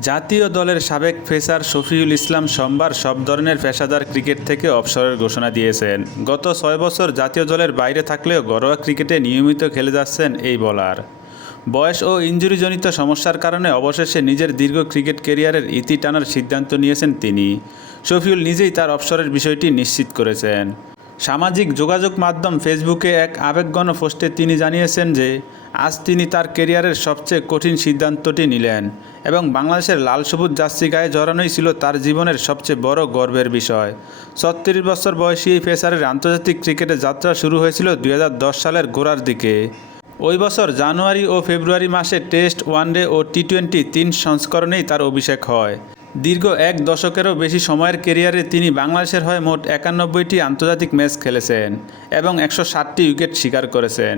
জাতীয় দলের সাবেক পেসার শফিউল ইসলাম সোমবার সব ধরনের পেশাদার ক্রিকেট থেকে অবসরের ঘোষণা দিয়েছেন। গত ৬ বছর জাতীয় দলের বাইরে থাকলেও ঘরোয়া ক্রিকেটে নিয়মিত খেলে যাচ্ছেন এই বোলার। বয়স ও ইনজুরিজনিত সমস্যার কারণে অবশেষে নিজের দীর্ঘ ক্রিকেট ক্যারিয়ারের ইতি টানার সিদ্ধান্ত নিয়েছেন তিনি। শফিউল নিজেই তার অবসরের বিষয়টি নিশ্চিত করেছেন। সামাজিক যোগাযোগ মাধ্যম ফেসবুকে এক আবেগঘন পোস্টে তিনি জানিয়েছেন যে আজ তিনি তার ক্যারিয়ারের সবচেয়ে কঠিন সিদ্ধান্তটি নিলেন এবং বাংলাদেশের লাল সবুজ জার্সি গায়ে জড়ানোই ছিল তার জীবনের সবচেয়ে বড় গর্বের বিষয়। ৩৬ বছর বয়সী এই পেসারের আন্তর্জাতিক ক্রিকেটে যাত্রা শুরু হয়েছিল ২০১০ সালের গোড়ার দিকে। ওই বছর জানুয়ারি ও ফেব্রুয়ারি মাসে টেস্ট, ওয়ানডে ও টি-টোয়েন্টি ৩ সংস্করণেই তার অভিষেক হয়। দীর্ঘ এক দশকেরও বেশি সময়ের ক্যারিয়ারে তিনি বাংলাদেশের হয়ে মোট ৯১টি আন্তর্জাতিক ম্যাচ খেলেছেন এবং ১৬০টি উইকেট শিকার করেছেন।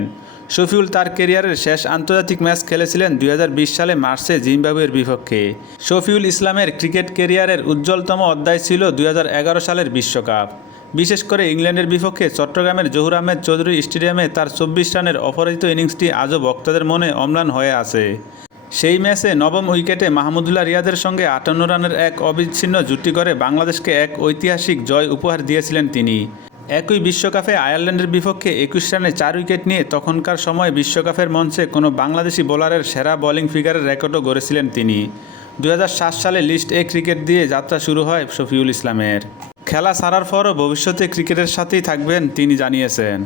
শফিউল তার ক্যারিয়ারের শেষ আন্তর্জাতিক ম্যাচ খেলেছিলেন ২০২০ সালে মার্চে জিম্বাবুয়ের বিপক্ষে। শফিউল ইসলামের ক্রিকেট ক্যারিয়ারের উজ্জ্বলতম অধ্যায় ছিল ২০১১ সালের বিশ্বকাপ। বিশেষ করে ইংল্যান্ডের বিপক্ষে চট্টগ্রামের জহুর আহমেদ চৌধুরী স্টেডিয়ামে তার ২৪ রানের অপরাজিত ইনিংসটি আজও ভক্তদের মনে অম্লান হয়ে আছে। সেই ম্যাচে নবম উইকেটে মাহমুদুল্লাহ রিয়াদের সঙ্গে ৫৮ রানের এক অবিচ্ছিন্ন জুটি করে বাংলাদেশকে এক ঐতিহাসিক জয় উপহার দিয়েছিলেন তিনি। একই বিশ্বকাপে আয়ারল্যান্ডের বিপক্ষে ২১ রানে ৪ উইকেট নিয়ে তখনকার সময়ে বিশ্বকাপের মঞ্চে কোনো বাংলাদেশি বোলারের সেরা বোলিং ফিগারের রেকর্ডও গড়েছিলেন তিনি। ২০০৭ সালে লিস্ট এ ক্রিকেট দিয়ে যাত্রা শুরু হয় শফিউল ইসলামের। খেলা ছাড়ার পরও ভবিষ্যতে ক্রিকেটের সাথেই থাকবেন তিনি জানিয়েছেন।